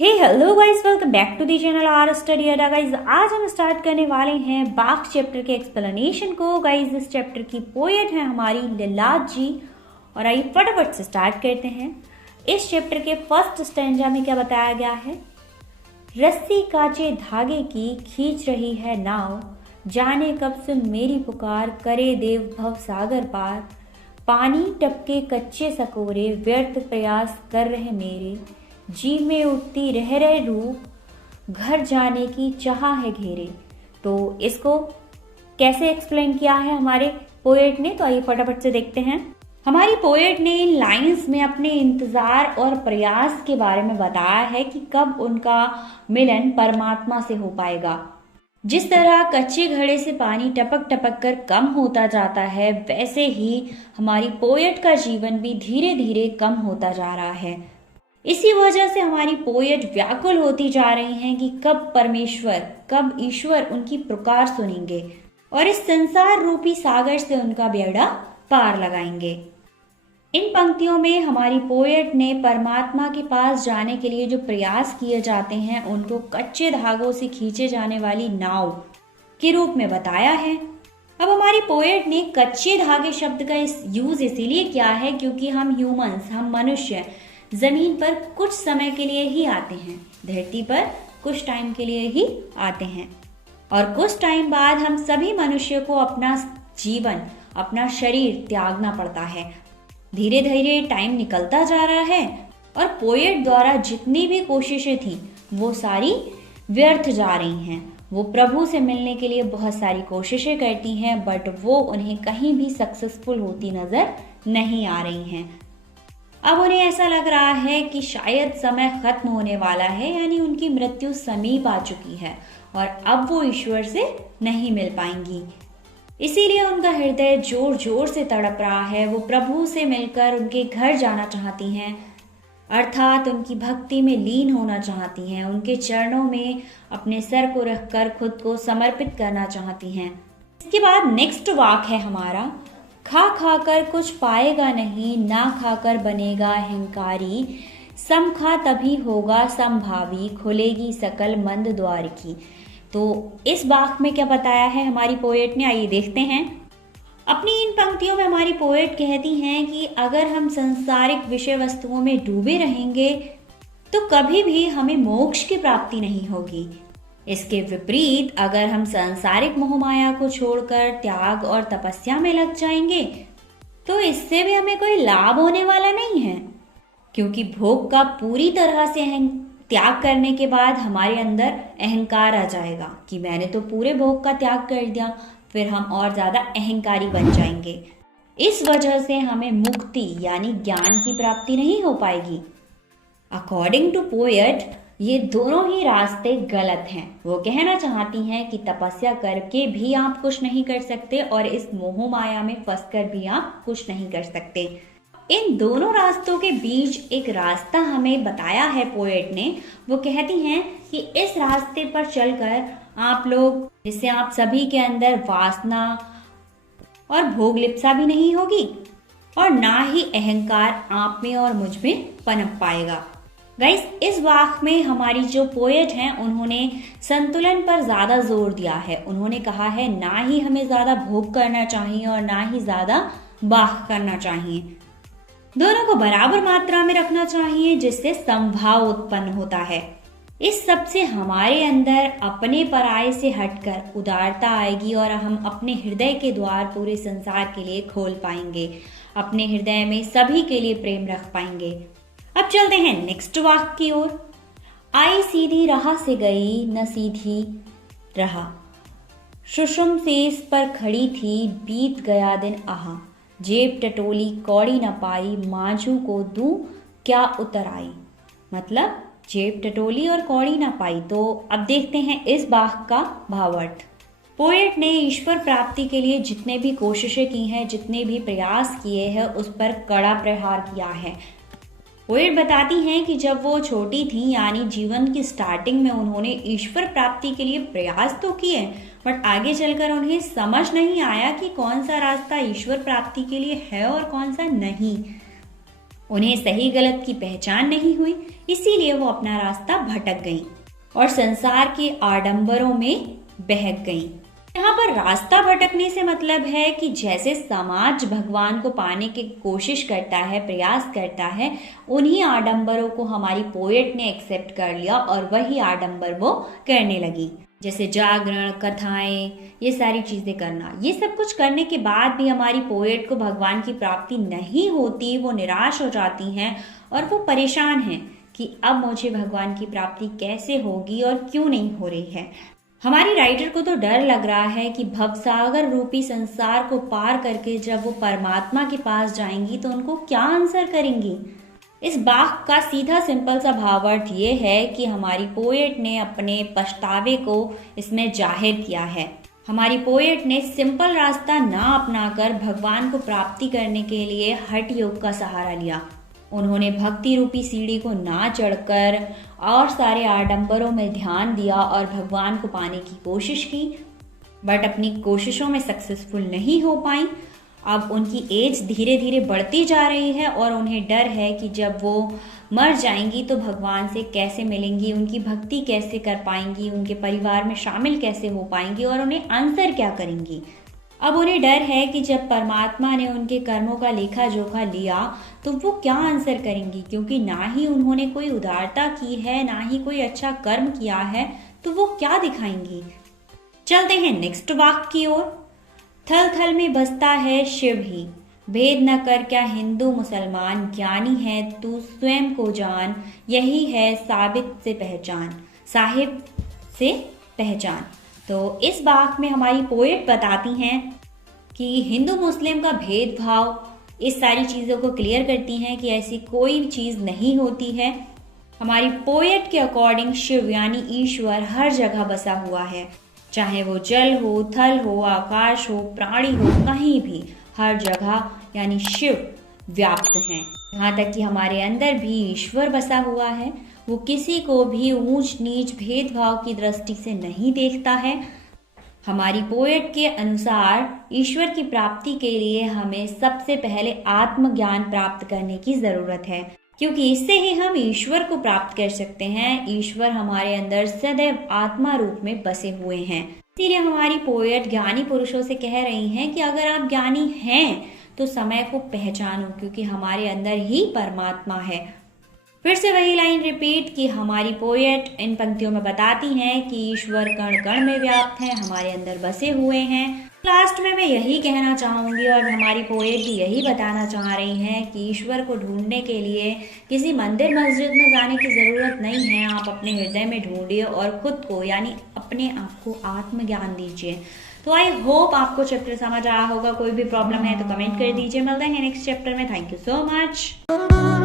Hello guys, welcome back to the channel R study Adda. Guys आज हम start करने वाले हैं बाघ चैप्टर के एक्सप्लेनेशन को। गाइस इस चैप्टर की पोएट है हमारी ललाट जी। और आइए फटाफट से स्टार्ट करते हैं। इस चैप्टर के फर्स्ट स्टैंजा में क्या बताया गया है। रस्सी काचे धागे की खींच रही है नाव, जाने कब सुन मेरी पुकार, करे देव भव सागर पार। पानी टपके कच्चे सकोरे, व्यर्थ प्रयास कर रहे मेरे, जी में उठती रह रहे रूप, घर जाने की चाह है घेरे। तो इसको कैसे एक्सप्लेन किया है हमारे पोएट ने, तो आइए फटाफट से देखते हैं। हमारी पोएट ने इन लाइंस में अपने इंतजार और प्रयास के बारे में बताया है कि कब उनका मिलन परमात्मा से हो पाएगा। जिस तरह कच्चे घड़े से पानी टपक टपक कर कम होता जाता है, वैसे ही हमारी पोएट का जीवन भी धीरे धीरे कम होता जा रहा है। इसी वजह से हमारी पोएट व्याकुल होती जा रही हैं कि कब परमेश्वर, कब ईश्वर उनकी पुकार सुनेंगे और इस संसार रूपी सागर से उनका बेड़ा पार लगाएंगे। इन पंक्तियों में हमारी पोएट ने परमात्मा के पास जाने के लिए जो प्रयास किए जाते हैं उनको कच्चे धागों से खींचे जाने वाली नाव के रूप में बताया है। अब हमारी पोएट ने कच्चे धागे शब्द का यूज इसीलिए किया है क्योंकि हम ह्यूमंस, हम मनुष्य जमीन पर कुछ समय के लिए ही आते हैं, धरती पर कुछ टाइम के लिए ही आते हैं और कुछ टाइम बाद हम सभी मनुष्य को अपना जीवन, अपना शरीर त्यागना पड़ता है। धीरे धीरे टाइम निकलता जा रहा है और पोएट द्वारा जितनी भी कोशिशें थी वो सारी व्यर्थ जा रही हैं। वो प्रभु से मिलने के लिए बहुत सारी कोशिशें करती हैं, बट वो उन्हें कहीं भी सक्सेसफुल होती नजर नहीं आ रही हैं। अब उन्हें ऐसा लग रहा है कि शायद समय खत्म होने वाला है, यानी उनकी मृत्यु समीप आ चुकी है और अब वो ईश्वर से नहीं मिल पाएंगी। इसीलिए उनका हृदय जोर जोर से तड़प रहा है। वो प्रभु से मिलकर उनके घर जाना चाहती हैं, अर्थात उनकी भक्ति में लीन होना चाहती हैं, उनके चरणों में अपने सर को रखकर खुद को समर्पित करना चाहती हैं। इसके बाद नेक्स्ट वाक्य है हमारा, खा खाकर कुछ पाएगा नहीं, ना खाकर बनेगा अहंकारी, सम खा तभी होगा संभावी, खुलेगी सकल मंद द्वार की। तो इस वाक्य में क्या बताया है हमारी पोएट ने, आइए देखते हैं। अपनी इन पंक्तियों में हमारी पोएट कहती हैं कि अगर हम सांसारिक विषय वस्तुओं में डूबे रहेंगे तो कभी भी हमें मोक्ष की प्राप्ति नहीं होगी। इसके विपरीत अगर हम सांसारिक मोहमाया को छोड़कर त्याग और तपस्या में लग जाएंगे तो इससे भी हमें कोई लाभ होने वाला नहीं है, क्योंकि भोग का पूरी तरह से त्याग करने के बाद हमारे अंदर अहंकार आ जाएगा कि मैंने तो पूरे भोग का त्याग कर दिया, फिर हम और ज्यादा अहंकारी बन जाएंगे। इस वजह से हमें मुक्ति यानी ज्ञान की प्राप्ति नहीं हो पाएगी। अकॉर्डिंग टू पोएट ये दोनों ही रास्ते गलत हैं। वो कहना चाहती हैं कि तपस्या करके भी आप कुछ नहीं कर सकते और इस मोह माया में फंसकर भी आप कुछ नहीं कर सकते। इन दोनों रास्तों के बीच एक रास्ता हमें बताया है पोएट ने। वो कहती हैं कि इस रास्ते पर चलकर आप लोग, जिससे आप सभी के अंदर वासना और भोग लिप्सा भी नहीं होगी और ना ही अहंकार आप में और मुझ में पनप पाएगा। गाइस इस वाक्य में हमारी जो पोएट हैं उन्होंने संतुलन पर ज्यादा जोर दिया है। उन्होंने कहा है ना ही हमें ज्यादा भोग करना चाहिए और ना ही ज्यादा बाह करना चाहिए, दोनों को बराबर मात्रा में रखना चाहिए, जिससे समभाव उत्पन्न होता है। इस सब से हमारे अंदर अपने पराये से हटकर उदारता आएगी और हम अपने हृदय के द्वार पूरे संसार के लिए खोल पाएंगे, अपने हृदय में सभी के लिए प्रेम रख पाएंगे। अब चलते हैं नेक्स्ट वाक्य की ओर। आई सीधी राह से गई, न सीधी रहा, सुषुम शेष पर खड़ी थी, बीत गया दिन आहा, जेब टटोली कौड़ी न पाई, मांझू को दूं क्या उतर आई। मतलब जेब टटोली और कौड़ी न पाई। तो अब देखते हैं इस वाक्य का भावार्थ। पोएट ने ईश्वर प्राप्ति के लिए जितने भी कोशिशें की हैं, जितने भी प्रयास किए हैं, उस पर कड़ा प्रहार किया है। पोएट बताती हैं कि जब वो छोटी थी, यानी जीवन की स्टार्टिंग में, उन्होंने ईश्वर प्राप्ति के लिए प्रयास तो किए, बट आगे चलकर उन्हें समझ नहीं आया कि कौन सा रास्ता ईश्वर प्राप्ति के लिए है और कौन सा नहीं। उन्हें सही गलत की पहचान नहीं हुई, इसीलिए वो अपना रास्ता भटक गईं और संसार के आडंबरों में बहक गईं। यहाँ पर रास्ता भटकने से मतलब है कि जैसे समाज भगवान को पाने की कोशिश करता है, प्रयास करता है, उन्हीं आडंबरों को हमारी पोएट ने एक्सेप्ट कर लिया और वही आडंबर वो करने लगी। जैसे जागरण, कथाएं, ये सारी चीजें करना। ये सब कुछ करने के बाद भी हमारी पोएट को भगवान की प्राप्ति नहीं होती, वो निराश हो जाती हैं और वो परेशान हैं कि अब मुझे भगवान की प्राप्ति कैसे होगी और क्यों नहीं हो रही है। हमारी राइटर को तो डर लग रहा है कि भवसागर रूपी संसार को पार करके जब वो परमात्मा के पास जाएंगी तो उनको क्या आंसर करेंगी। इस वाक्य का सीधा सिंपल सा भावार्थ ये है कि हमारी पोएट ने अपने पछतावे को इसमें जाहिर किया है। हमारी पोएट ने सिंपल रास्ता ना अपनाकर भगवान को प्राप्ति करने के लिए हठ योग का सहारा लिया। उन्होंने भक्ति रूपी सीढ़ी को ना चढ़कर और सारे आडंबरों में ध्यान दिया और भगवान को पाने की कोशिश की, बट अपनी कोशिशों में सक्सेसफुल नहीं हो पाई। अब उनकी एज धीरे धीरे बढ़ती जा रही है और उन्हें डर है कि जब वो मर जाएंगी तो भगवान से कैसे मिलेंगी, उनकी भक्ति कैसे कर पाएंगी, उनके परिवार में शामिल कैसे हो पाएंगी और उन्हें आंसर क्या करेंगी। अब उन्हें डर है कि जब परमात्मा ने उनके कर्मों का लेखा जोखा लिया तो वो क्या आंसर करेंगी, क्योंकि ना ही उन्होंने कोई उदारता की है, ना ही कोई अच्छा कर्म किया है, तो वो क्या दिखाएंगी। चलते हैं नेक्स्ट वाक्य की ओर। थल थल में बसता है शिव ही, भेद न कर क्या हिंदू मुसलमान, ज्ञानी है तू स्वयं को जान, यही है साबित से पहचान, साहिब से पहचान। तो इस वाक्य में हमारी पोएट बताती हैं कि हिंदू मुस्लिम का भेदभाव, इस सारी चीज़ों को क्लियर करती हैं कि ऐसी कोई चीज़ नहीं होती है। हमारी पोएट के अकॉर्डिंग शिव यानी ईश्वर हर जगह बसा हुआ है, चाहे वो जल हो, थल हो, आकाश हो, प्राणी हो, कहीं भी हर जगह यानी शिव व्याप्त हैं। यहाँ तक कि हमारे अंदर भी ईश्वर बसा हुआ है। वो किसी को भी ऊंच नीच भेदभाव की दृष्टि से नहीं देखता है। हमारी पोएट के अनुसार ईश्वर की प्राप्ति के लिए हमें सबसे पहले आत्मज्ञान प्राप्त करने की जरूरत है, क्योंकि इससे ही हम ईश्वर को प्राप्त कर सकते हैं। ईश्वर हमारे अंदर सदैव आत्मा रूप में बसे हुए हैं। इसीलिए हमारी पोएट ज्ञानी पुरुषों से कह रही हैं कि अगर आप ज्ञानी हैं तो समय को पहचानो, क्योंकि हमारे अंदर ही परमात्मा है। फिर से वही लाइन रिपीट कि हमारी पोएट इन पंक्तियों में बताती हैं कि ईश्वर कण कण में व्याप्त है, हमारे अंदर बसे हुए हैं। लास्ट में मैं यही कहना चाहूंगी और हमारी पोएट भी यही बताना चाह रही हैं कि ईश्वर को ढूंढने के लिए किसी मंदिर मस्जिद में जाने की ज़रूरत नहीं है। आप अपने हृदय में ढूंढिए और खुद को यानी अपने आप को आत्मज्ञान दीजिए। तो आई होप आपको चैप्टर समझ आया होगा। कोई भी प्रॉब्लम है तो कमेंट कर दीजिए। मिलते हैं नेक्स्ट चैप्टर में। Thank you so much.